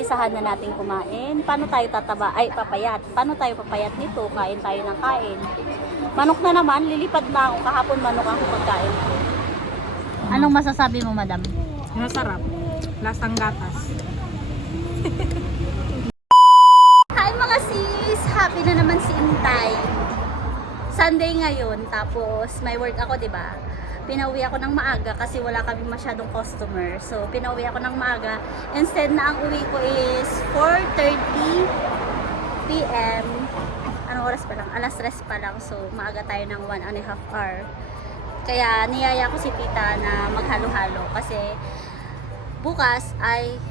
umpisahan na natin kumain. Paano tayo tataba? Ay, papayat. Paano tayo papayat nito? Kain tayo ng kain. Manok na naman, lilipad na ako. Kahapon manok ang pagkain ko. Anong masasabi mo, madam? Masarap. Lasang gatas. Hi mga sis! Happy na naman si Intay. Sunday ngayon, tapos may work ako, 'di ba? Pinauwi ako ng maaga kasi wala kami masyadong customer. So, pinauwi ako ng maaga. Instead na ang uwi ko is 4.30 p.m. Anong oras pa lang? Alas 3 pa lang. So, maaga tayo ng 1 and a half hour. Kaya niyaya ko si tita na maghalo-halo kasi bukas ay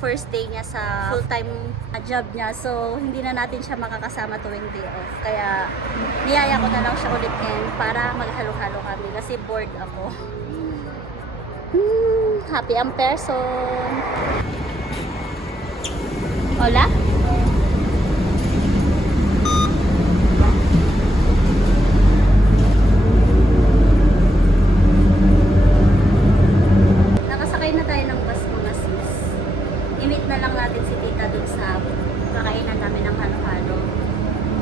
first day niya sa full-time job niya. So, hindi na natin siya makakasama tuwing day off. Kaya, niyaya ko na lang siya ulit ngayon para maghalo-halo kami kasi bored ako. Hmm, happy ang person. Hola? Nakasakay na tayo ng bus mga sis. I-meet na lang natin si tita dun sa kakainan namin ng halo-halo.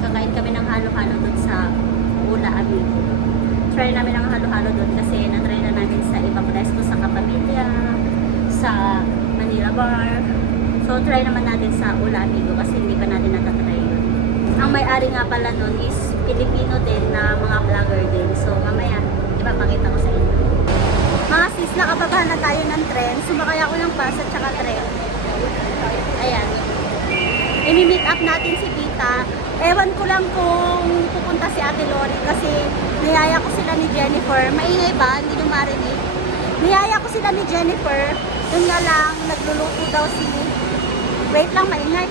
Kakain kami ng halo-halo dun sa Ula Amigo. Try namin ang halo-halo dun kasi na-try na namin sa ibang resto sa Kapamilya, sa Manila Bar. So try naman natin sa Ula Amigo kasi hindi pa natin natatry yun. Ang may-ari nga pala nun is Pilipino din na mga vlogger din. So mamaya, ipapakita ko sa inyo. Mga sis, nakababa na tayo ng tren. Sumakay ako ng bus at saka tren. Ayan. I-meet up natin si Tita. Ewan ko lang kung pupunta si Ate Lori kasi niyaya ko sila ni Jennifer. Maingay ba? Hindi nyo marinig. Niyaya ko sila ni Jennifer. Yun nga lang, nagluluto daw si... Wait lang, maingay.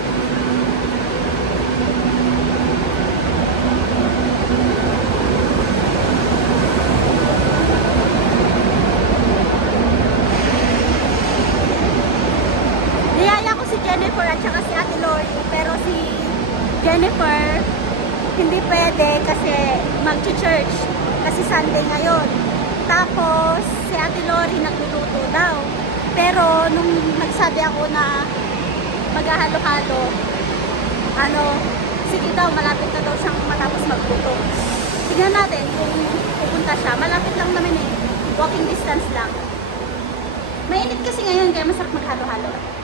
Jennifer at saka si Ate Lori, pero si Jennifer hindi pwede kasi mag-church kasi Sunday ngayon. Tapos si Ate Lori nagluluto daw. Pero nung nagsabi ako na maghahalo-halo, ano, sige daw, malapit na daw siyang matapos magluto. Tignan natin kung pupunta siya. Malapit lang naman eh. Walking distance lang. Mainit kasi ngayon kaya masarap maghalo-halo.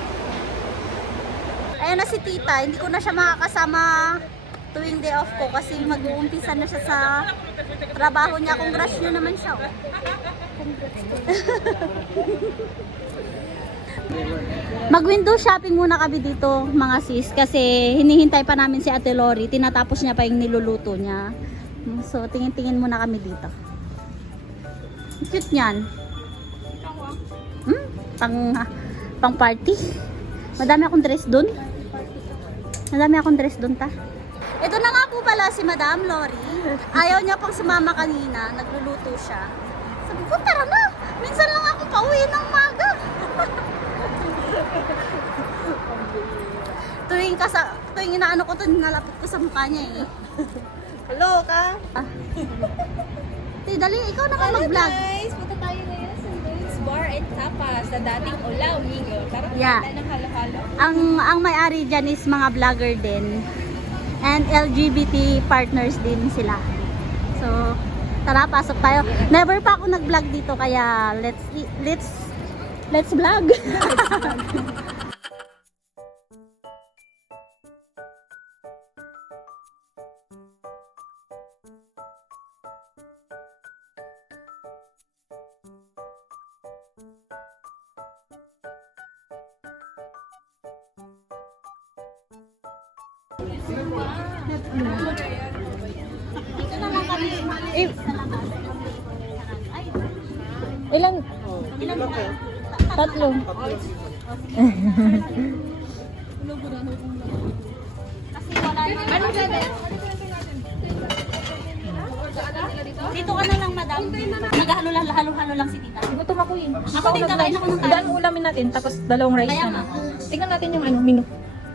Ayan na si tita, hindi ko na siya makakasama tuwing day off ko kasi mag-uumpisa na siya sa trabaho niya. Congrats niyo naman siya. oh. Mag-window shopping muna kami dito mga sis kasi hinihintay pa namin si Ate Lori. Tinatapos niya pa yung niluluto niya. So tingin-tingin muna kami dito. Cute niyan. Hmm? Pang, pang party. Madami akong dress doon. Madami akong dress doon ta. Ito na nga po pala si Madam Lori. Ayaw niya pang sumama kanina. Nagluluto siya. Sabi ko, tara na. Minsan lang ako pauwi ng maga. tuwing kasa, tuwing inaano ko to, nalapit ko sa mukha niya eh. Hello ka? Ah. Ti, dali, ikaw na ka Hello mag-vlog. guys! Punta tayo ngayon sa Ludes Bar and Tapas sa dating Olaw, Migo. Tara Yeah. ng halo-halo. ang ang may-ari diyan is mga vlogger din and LGBT partners din sila. So, tara pasok tayo. Never pa ako nag-vlog dito kaya let's let's let's vlog. Dito na lang kami. Eh, ilan? Ilan ba? Tatlo. Kasi wala na. Ano Dito ka na lang, madam. Naghahalo lang, halo-halo lang si tita. Gutom ako yun. Ako din, kakain ako ng kain. Daan ulamin natin, tapos dalawang rice Kaya na. nga. Tingnan natin yung ano, menu.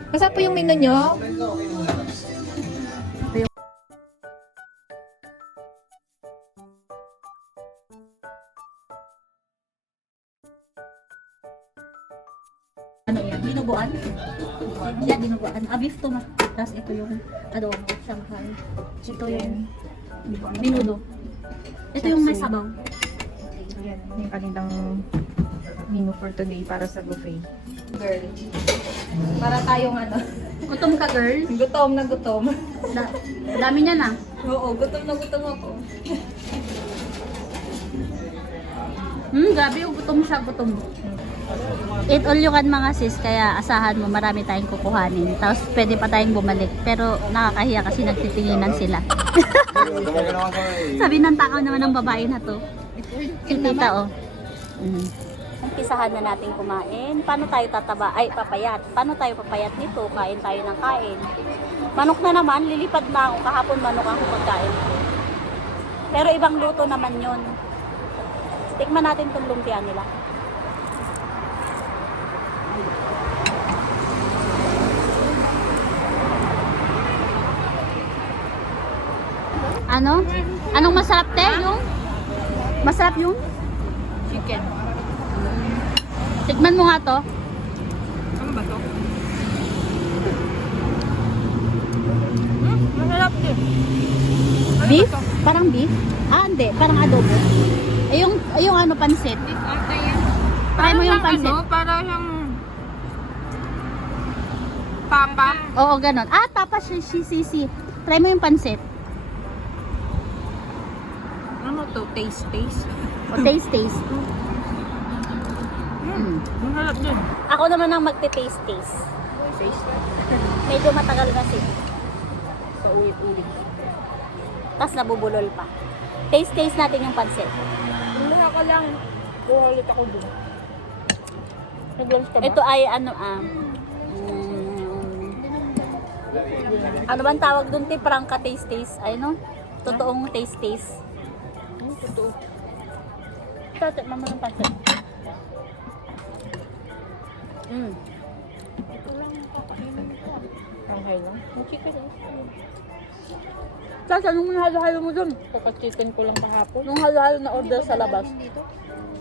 Kasama po yung menu nyo. Ano yan? Binubuan? Yan, dinuguan. Ah, beef to, ma. Tapos ito yung adobo, Shanghai. Ito yung minudo. Ito yung may sabaw. Yan, yung kanilang menu for today para sa buffet. Girl. Para tayong ano, Gutom ka, girl? gutom na gutom. Da- dami niya na. Oo, gutom na gutom ako. Hmm, grabe yung gutom siya, gutom. Eat all you can mga sis, kaya asahan mo marami tayong kukuhanin. Tapos pwede pa tayong bumalik. Pero nakakahiya kasi nagtitinginan sila. Sabi ng tao naman ng babae na to. Si tita oh. Mm. Umpisahan na natin kumain. Paano tayo tataba? Ay, papayat. Paano tayo papayat nito? Kain tayo ng kain. Manok na naman, lilipad na ako. Kahapon manok ang pagkain. Pero ibang luto naman yon. Tikman natin itong lumpia nila. Ano? Anong masarap te? Yung? Masarap yung? Chicken. Tikman mo nga to. Ano ba to? Hmm, masarap din. Beef? Parang beef? Ah, hindi. Parang adobo. Eh, yung, yung ano, pansit. Ate yan. Try mo yung pansit. Ano, para siyang papa. Oo, ganon. Ah, tapas si si si si. Try mo yung pansit. Ano to? Taste, taste. O taste, taste. Mm. Din. Ako naman ang magte-taste, taste. Taste. Medyo matagal kasi. Sa ulit-ulit. Tapos nabubulol pa. Taste, taste natin yung pansit. Hindi ako lang. Ulit ako dun. Nag-lunch ka ba? Ito ay ano ah. mm, ano bang tawag doon? Te, prangka taste, taste. Ay no? Totoong taste, taste. Hmm, totoo. Tatik, mama ng pansit. Mm. Ito lang ang kakainin ko. Okay lang. Yung chicken eh. Tapos anong halo-halo mo doon? Kaka-chicken ko lang kahapon. Yung halo-halo na order sa labas. Dito.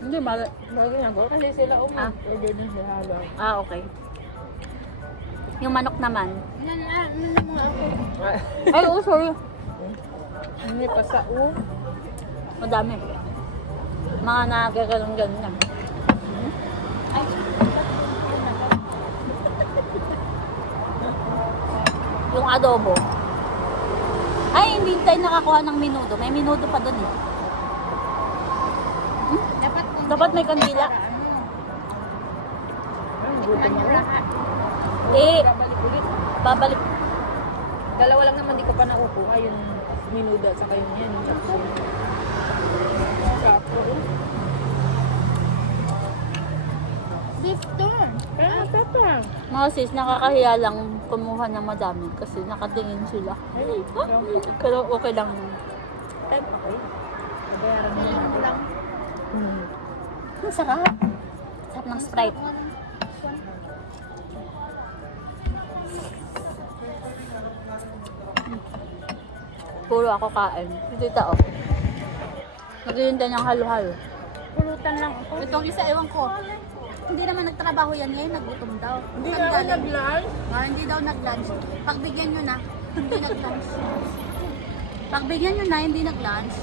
Hindi, mali. Bagay na ko. Kasi sila Ah. umang. Order din sila halo. Ah, okay. Yung manok naman. Ay, oh, sorry. Hindi pa sa u. Madami. Mga nagaganon-ganon na. Yung adobo. Ay, hindi tayo nakakuha ng minudo. May minudo pa doon eh. Hmm? Dapat Dapat may kandila. Mo. Eh, Babalik. Dalawa lang naman di ko pa nakukuha yung minudo at saka yung yan. Chapsum. Beef to. Ah, papa. Mga sis, nakakahiya lang kumuha ng madami kasi nakatingin sila. Ay, Pero okay lang. Ay, okay. Nabayaran mo lang. lang. Hmm. Ang sarap. Sarap ng Sprite. Puro ako kain. Dito oh. Naghihintay ng halo-halo. Pulutan lang ako. Itong isa, ewan ko. Hindi naman nagtrabaho yan ngayon, nagutom daw. Hindi galing? nag-lunch. Ah, hindi daw nag-lunch. Pagbigyan nyo na, hindi nag-lunch. Pagbigyan nyo na, hindi nag-lunch.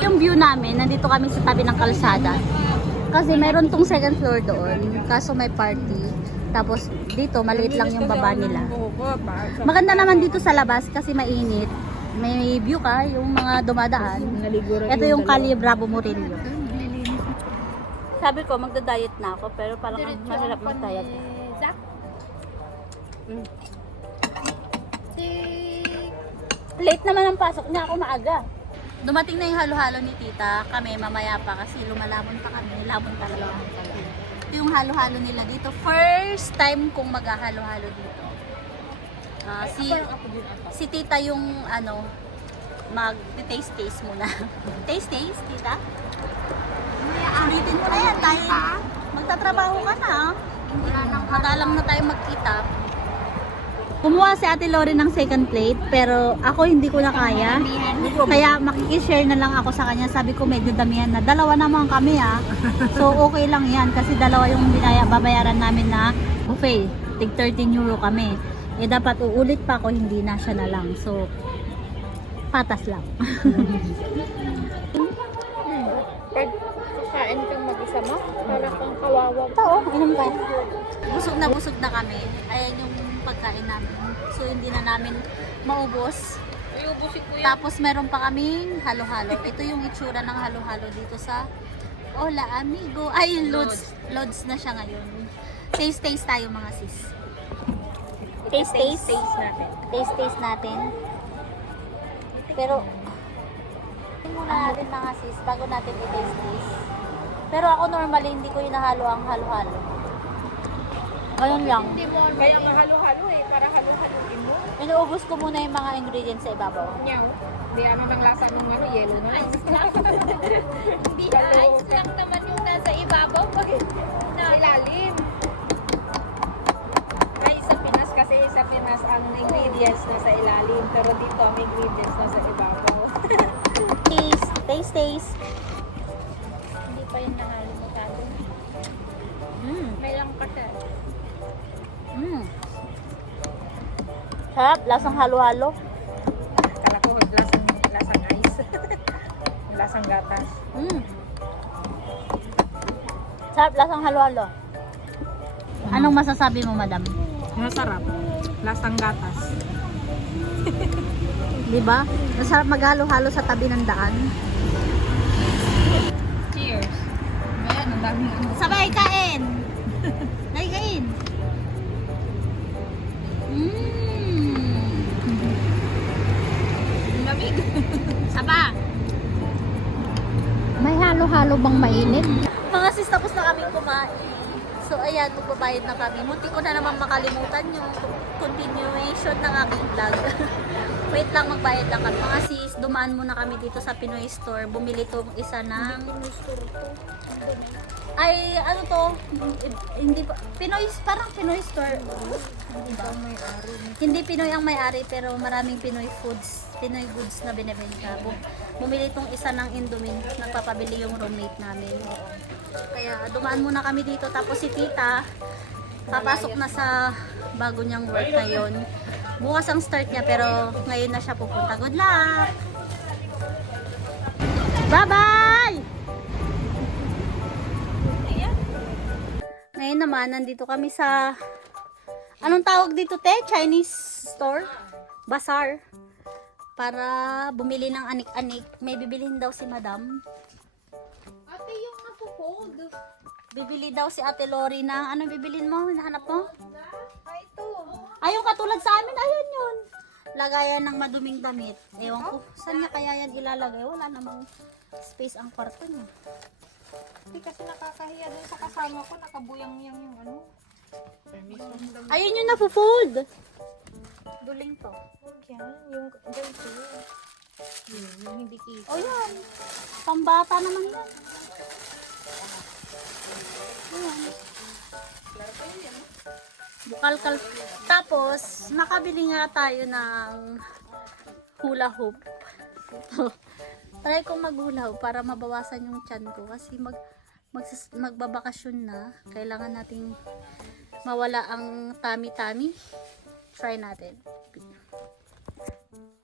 Yung view namin, nandito kami sa tabi ng kalsada. Kasi meron tong second floor doon, kaso may party. Tapos dito, maliit lang yung baba nila. Maganda naman dito sa labas kasi mainit. May view ka, yung mga dumadaan. Ito yung Kali Bravo Murillo. Sabi ko, magda-diet na ako, pero parang ang mahirap mag-diet. Zach? Mm. Late naman ang pasok niya, ako maaga. Dumating na yung halo-halo ni tita, kami mamaya pa kasi lumalabon pa kami, labon talaga. Ito yung halo-halo nila dito. First time kong maghahalo-halo dito. Ah, si si tita yung ano mag-taste taste muna. taste taste, tita? Ulitin mo na yan, tayo. Magtatrabaho ka na. ah. Madalang na tayo magkita. Kumuha si Ate Lori ng second plate, pero ako hindi ko na kaya. Kaya makikishare na lang ako sa kanya. Sabi ko medyo damihan na. Dalawa naman kami ah. So okay lang yan kasi dalawa yung binaya, babayaran namin na buffet. Tig 13 euro kami. Eh dapat uulit pa ako, hindi na siya na lang. So patas lang. Kakain kang mag-isa mo, parang kang kawawa. Ito, oh, inom ka. Busog na busog na kami. Ayan yung pagkain namin. So, hindi na namin maubos. Ay, ubusin ko yan. Tapos, meron pa kaming halo-halo. Ito yung itsura ng halo-halo dito sa Hola Amigo. Ay, Lods. Lods na siya ngayon. Taste, taste tayo mga sis. Taste, taste. Taste natin. Taste, taste natin. Pero, muna natin mga sis bago natin i-taste taste. Pero ako normally hindi ko hinahalo ang halo-halo. Ngayon lang. Hindi mo, kaya nga halo-halo eh, para halo-haloin mo. Inuubos ko muna yung mga ingredients sa ibabaw. Nyaw. Hindi ano ng lasa ng ano, yellow na lang. Hindi, ice lang naman yung nasa ibabaw. Bakit? Sa ilalim. Ay, sa Pinas kasi sa Pinas ang ingredients nasa ilalim. Pero dito ang ingredients nasa ibabaw. Taste, taste, taste. Sarap, lasang halo-halo. Kala ko lasang, lasang ice. lasang gatas. Mm. Sarap, lasang halo-halo. Anong masasabi mo, madam? Masarap. Lasang gatas. Di ba? Masarap maghalo-halo sa tabi ng daan. Cheers. Ayan, ang daming ano. Sabay kain! Sabay kain! Mmm! Saba! May halo-halo bang mainit? Mga sis, tapos na kami kumain. So, ayan, magbabayad na kami. Munti ko na naman makalimutan yung continuation ng aking vlog. Wait lang, magbayad lang kami. Mga sis, dumaan muna kami dito sa Pinoy Store. Bumili tong isa ng... Ay, ano to? Hindi pa... Pinoy, parang Pinoy Store. Hindi ba? Hindi Pinoy ang may-ari, pero maraming Pinoy foods, Pinoy goods na binibenta. Bu- Bumili tong isa ng Indomie, nagpapabili yung roommate namin. Kaya dumaan muna kami dito. Tapos si tita, papasok na sa bago niyang work ngayon. Bukas ang start niya, pero ngayon na siya pupunta. Good luck! Bye-bye! Ngayon naman, nandito kami sa... Anong tawag dito, te? Chinese store? Bazaar. Para bumili ng anik-anik. May bibilihin daw si madam. Ate, yung napo-fold. Bibili daw si Ate Lori ng... Ano bibilin mo? Hinahanap mo? Ay, ito. Ay, yung katulad sa amin, ayan yun. Lagayan ng maduming damit. Ewan ko, saan niya kaya yan ilalagay? Wala namang space ang kwarto niya. Hindi kasi nakakahiya dun sa kasama ko, nakabuyang-yang yung ano. Ayun yung napo-fold. Duling to. Huwag yan, yung ganito. Yun, yung hindi kita. O yan. Pambata naman yan. Ayan. Bukalkal. Tapos, nakabili nga tayo ng hula hoop. Try kong maghula hoop para mabawasan yung chan ko. Kasi mag, magsis- magbabakasyon na. Kailangan nating mawala ang tummy-tummy. Try natin.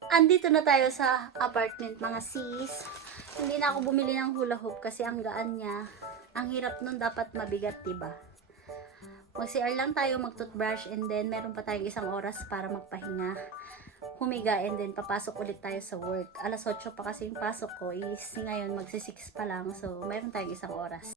Andito na tayo sa apartment mga sis. Hindi na ako bumili ng hula hoop kasi ang gaan niya. Ang hirap nun dapat mabigat, 'di ba? Mag-CR lang tayo, mag-toothbrush, and then meron pa tayong isang oras para magpahinga. Humiga, and then papasok ulit tayo sa work. Alas 8 pa kasi yung pasok ko is ngayon magsi-6 pa lang. So, meron tayong isang oras.